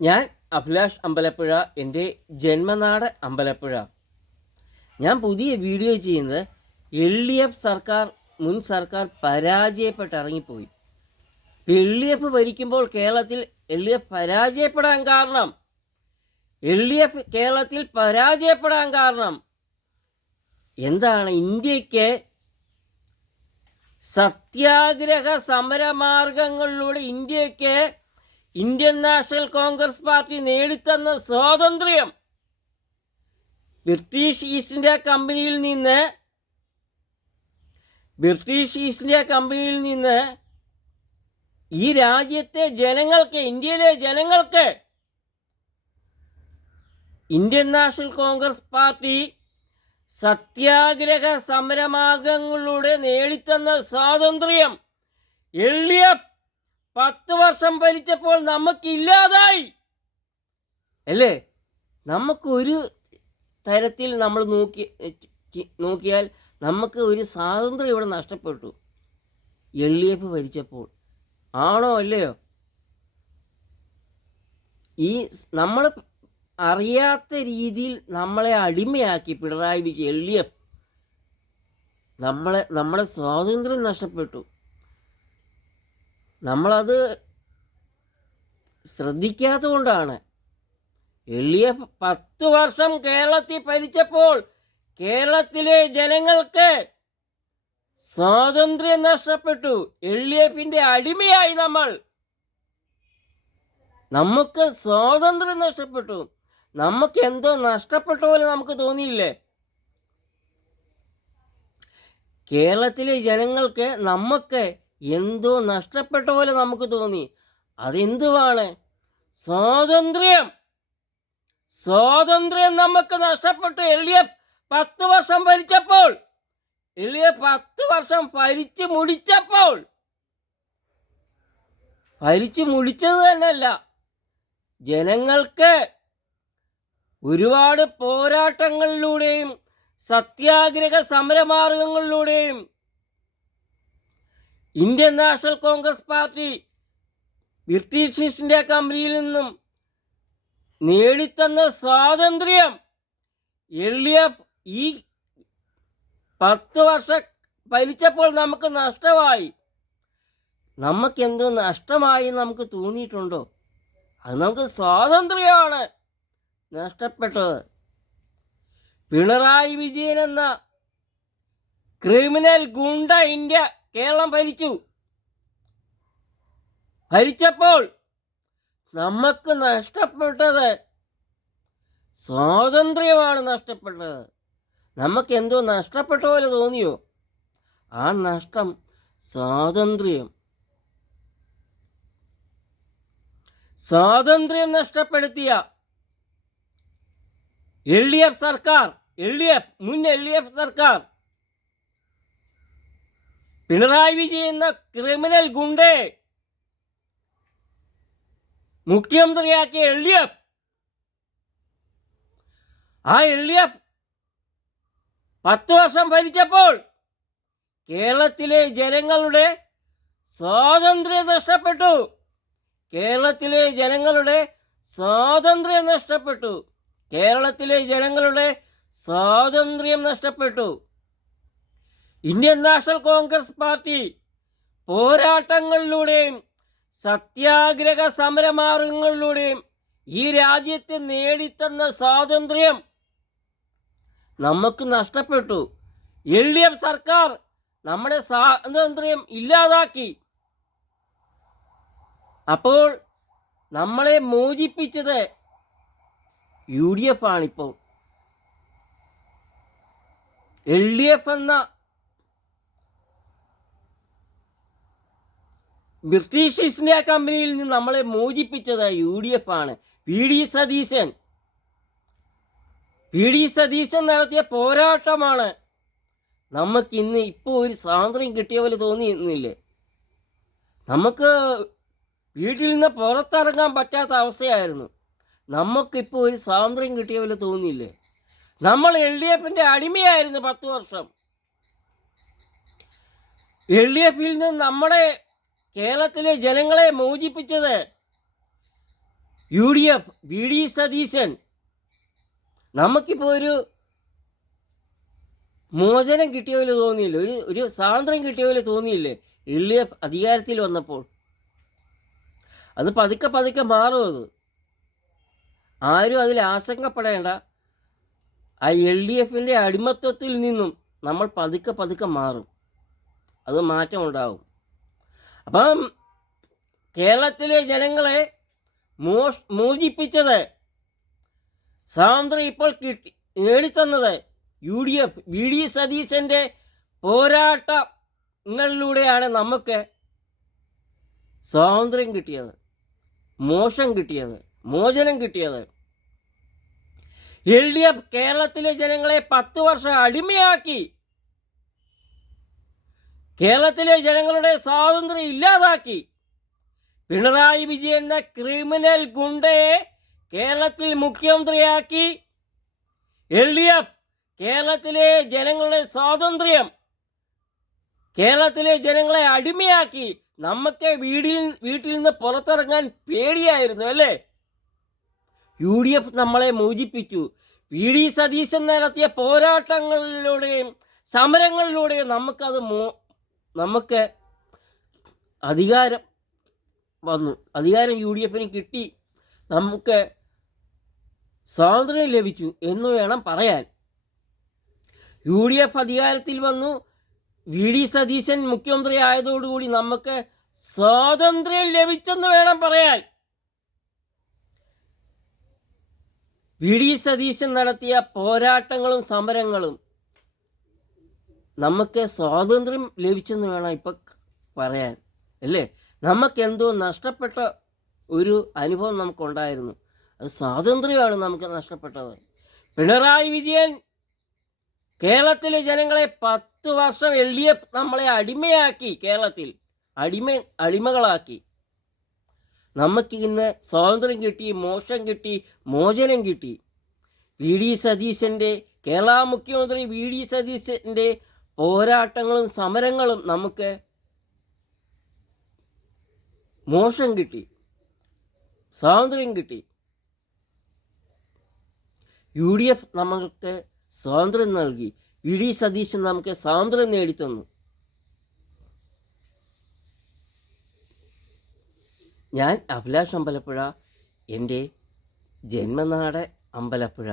ഞാൻ അഭിലാഷ് അമ്പലപ്പുഴ, എൻ്റെ ജന്മനാട് അമ്പലപ്പുഴ. ഞാൻ പുതിയ വീഡിയോ ചെയ്യുന്നത് മുൻ സർക്കാർ പരാജയപ്പെട്ട് ഇറങ്ങിപ്പോയി. LDF ഭരിക്കുമ്പോൾ കേരളത്തിൽ LDF പരാജയപ്പെടാൻ കാരണം കേരളത്തിൽ പരാജയപ്പെടാൻ കാരണം എന്താണ്? ഇന്ത്യക്ക് സത്യാഗ്രഹ സമരമാർഗങ്ങളിലൂടെ ഇന്ത്യക്ക് ഇന്ത്യൻ നാഷണൽ കോൺഗ്രസ് പാർട്ടി നേടിത്തന്ന സ്വാതന്ത്ര്യം ബ്രിട്ടീഷ് ഈസ്റ്റ് ഇന്ത്യ കമ്പനിയിൽ നിന്ന് ഈ രാജ്യത്തെ ജനങ്ങൾക്ക്, ഇന്ത്യയിലെ ജനങ്ങൾക്ക് ഇന്ത്യൻ നാഷണൽ കോൺഗ്രസ് പാർട്ടി സത്യാഗ്രഹ സമരമാർഗങ്ങളിലൂടെ നേടിത്തന്ന സ്വാതന്ത്ര്യം LDF 10 വർഷം ഭരിച്ചപ്പോൾ നമുക്കില്ലാതായി അല്ലേ? നമുക്കൊരു തരത്തിൽ നമ്മൾ നോക്കിയാൽ നമുക്ക് ഒരു സ്വാതന്ത്ര്യം ഇവിടെ നഷ്ടപ്പെട്ടു LDF ഭരിച്ചപ്പോൾ. ആണോ അല്ലയോ? ഈ നമ്മൾ അറിയാത്ത രീതിയിൽ നമ്മളെ അടിമയാക്കി പിണറായി വിജയൻ. LDF നമ്മുടെ സ്വാതന്ത്ര്യം നഷ്ടപ്പെട്ടു. നമ്മളത് ശ്രദ്ധിക്കാത്തത് കൊണ്ടാണ്. LDF 10 വർഷം കേരളത്തിൽ ഭരിച്ചപ്പോൾ കേരളത്തിലെ ജനങ്ങൾക്ക് സ്വാതന്ത്ര്യം നഷ്ടപ്പെട്ടു. LDFിൻ്റെ അടിമയായി നമുക്ക് സ്വാതന്ത്ര്യം നഷ്ടപ്പെട്ടു. നമുക്ക് എന്തോ നഷ്ടപ്പെട്ട പോലെ നമുക്ക് തോന്നിയില്ലേ? കേരളത്തിലെ ജനങ്ങൾക്ക് നമുക്ക് എന്തോ നഷ്ടപ്പെട്ട പോലെ നമുക്ക് തോന്നി. അതെന്തുവാണ്? സ്വാതന്ത്ര്യം നമുക്ക് നഷ്ടപ്പെട്ടു. LDF 10 വർഷം ഭരിച്ചപ്പോൾ, LDF 10 വർഷം ഭരിച്ചു മുടിച്ചത് തന്നെയല്ല, ജനങ്ങൾക്ക് ഒരുപാട് പോരാട്ടങ്ങളിലൂടെയും സത്യാഗ്രഹ സമരമാർഗങ്ങളിലൂടെയും Indian National Congress party British East India കമ്പനിയിൽ നിന്നും നേടിത്തന്ന സ്വാതന്ത്ര്യം LDF ഈ 10 വർഷം ഭരിച്ചപ്പോൾ നമുക്ക് നഷ്ടമായി. നമുക്കെന്തോ നഷ്ടമായി നമുക്ക് തോന്നിയിട്ടുണ്ടോ? അത് നമുക്ക് സ്വാതന്ത്ര്യമാണ് നഷ്ടപ്പെട്ടത്. പിണറായി വിജയൻ എന്ന ക്രിമിനൽ ഗുണ്ട കേരളം ഭരിച്ചപ്പോൾ നമുക്ക് നഷ്ടപ്പെട്ടത് സ്വാതന്ത്ര്യമാണ് നഷ്ടപ്പെട്ടത്. നമുക്കെന്തോ നഷ്ടപ്പെട്ട പോലെ തോന്നിയോ? ആ നഷ്ടം സ്വാതന്ത്ര്യം നഷ്ടപ്പെടുത്തിയ മുൻ LDF സർക്കാർ, പിണറായി വിജയൻ എന്ന ക്രിമിനൽ ഗുണ്ടയെ മുഖ്യമന്ത്രിയാക്കിയ ആ LDF 10 വർഷം ഭരിച്ചപ്പോൾ കേരളത്തിലെ ജനങ്ങളുടെ സ്വാതന്ത്ര്യം നഷ്ടപ്പെട്ടു. കേരളത്തിലെ ജനങ്ങളുടെ സ്വാതന്ത്ര്യം നഷ്ടപ്പെട്ടു. ഇന്ത്യൻ നാഷണൽ കോൺഗ്രസ് പാർട്ടി പോരാട്ടങ്ങളിലൂടെയും സത്യാഗ്രഹ സമരമാർഗങ്ങളിലൂടെയും ഈ രാജ്യത്ത് നേടിത്തന്ന സ്വാതന്ത്ര്യം നമുക്ക് നഷ്ടപ്പെട്ടു. LDF സർക്കാർ നമ്മുടെ സ്വാതന്ത്ര്യം ഇല്ലാതാക്കി. അപ്പോൾ നമ്മളെ മോചിപ്പിച്ചത് UDF ആണിപ്പോൾ. LDF എന്ന ബ്രിട്ടീഷ് ഈസ്റ്റ് ഇന്ത്യ കമ്പനിയിൽ നിന്ന് നമ്മളെ മോചിപ്പിച്ചത് UDF ആണ്. PD സതീശൻ നടത്തിയ പോരാട്ടമാണ് നമുക്കിന്ന് ഇപ്പോൾ ഒരു സ്വാതന്ത്ര്യം കിട്ടിയ പോലെ തോന്നിയിരുന്നില്ലേ? നമുക്ക് വീട്ടിൽ നിന്ന് പുറത്തിറങ്ങാൻ പറ്റാത്ത അവസ്ഥയായിരുന്നു. നമുക്കിപ്പോൾ ഒരു സ്വാതന്ത്ര്യം കിട്ടിയ പോലെ തോന്നിയില്ലേ? നമ്മൾ LDFിൻ്റെ അടിമയായിരുന്നു 10 വർഷം. LDFിൽ നിന്ന് നമ്മുടെ കേരളത്തിലെ ജനങ്ങളെ മോചിപ്പിച്ചത് UDF VD സതീശൻ നമുക്കിപ്പോൾ ഒരു മോചനം കിട്ടിയ പോലെ തോന്നിയില്ല, ഒരു സ്വാതന്ത്ര്യം കിട്ടിയ പോലെ തോന്നിയില്ലേ LDF അധികാരത്തിൽ വന്നപ്പോൾ? അത് പതുക്കെ പതുക്കെ മാറും. അത് ആരും അതിൽ ആശങ്കപ്പെടേണ്ട. ആ LDFൻ്റെ അടിമത്വത്തിൽ നിന്നും നമ്മൾ പതുക്കെ പതുക്കെ മാറും. അത് മാറ്റമുണ്ടാകും. അപ്പം കേരളത്തിലെ ജനങ്ങളെ മോചിപ്പിച്ചത്, സ്വാതന്ത്ര്യം ഇപ്പോൾ നേടിത്തന്നത് UDF VD സതീശൻ്റെ പോരാട്ടങ്ങളിലൂടെയാണ് നമുക്ക് സ്വാതന്ത്ര്യം കിട്ടിയത്, മോചനം കിട്ടിയത്. LDF കേരളത്തിലെ ജനങ്ങളെ 10 വർഷം അടിമയാക്കി. കേരളത്തിലെ ജനങ്ങളുടെ സ്വാതന്ത്ര്യം ഇല്ലാതാക്കി. പിണറായി വിജയൻ എന്ന ക്രിമിനൽ ഗുണ്ടയെ കേരളത്തിൽ മുഖ്യമന്ത്രിയാക്കി. LDF കേരളത്തിലെ ജനങ്ങളുടെ സ്വാതന്ത്ര്യം, കേരളത്തിലെ ജനങ്ങളെ അടിമയാക്കി. നമുക്ക് വീട്ടിൽ നിന്ന് പുറത്തിറങ്ങാൻ പേടിയായിരുന്നു, അല്ലേ? UDF നമ്മളെ മോചിപ്പിച്ചു. VD സതീശൻ നടത്തിയ പോരാട്ടങ്ങളിലൂടെയും സമരങ്ങളിലൂടെയും നമുക്ക് അധികാരം വന്നു. അധികാരം UDFന് കിട്ടി. നമുക്ക് സ്വാതന്ത്ര്യം ലഭിച്ചു എന്ന് വേണം പറയാൻ. UDF അധികാരത്തിൽ വന്നു. VD സതീശൻ മുഖ്യമന്ത്രി ആയതോടുകൂടി നമുക്ക് സ്വാതന്ത്ര്യം ലഭിച്ചെന്ന് വേണം പറയാൻ. VD സതീശൻ നടത്തിയ പോരാട്ടങ്ങളും സമരങ്ങളും നമുക്ക് സ്വാതന്ത്ര്യം ലഭിച്ചെന്ന് വേണം ഇപ്പം പറയാൻ, അല്ലേ? നമുക്കെന്തോ നഷ്ടപ്പെട്ട ഒരു അനുഭവം നമുക്കുണ്ടായിരുന്നു. അത് സ്വാതന്ത്ര്യമാണ് നമുക്ക് നഷ്ടപ്പെട്ടത്. പിണറായി വിജയൻ കേരളത്തിലെ ജനങ്ങളെ 10 വർഷം LDF നമ്മളെ അടിമയാക്കി. കേരളത്തിൽ അടിമകളാക്കി. നമുക്ക് ഇന്ന് സ്വാതന്ത്ര്യം കിട്ടി, മോചനം കിട്ടി. VD സതീശൻ്റെ, കേരള മുഖ്യമന്ത്രി VD സതീശൻ്റെ പോരാട്ടങ്ങളും സമരങ്ങളും നമുക്ക് മോക്ഷം കിട്ടി, സ്വാതന്ത്ര്യം കിട്ടി. UDF നമ്മൾക്ക് സ്വാതന്ത്ര്യം നൽകി. VD സതീശൻ നമുക്ക് സ്വാതന്ത്ര്യം നേടിത്തന്നു. ഞാൻ അഭിലാഷ് അമ്പലപ്പുഴ, എൻ്റെ ജന്മനാട് അമ്പലപ്പുഴ.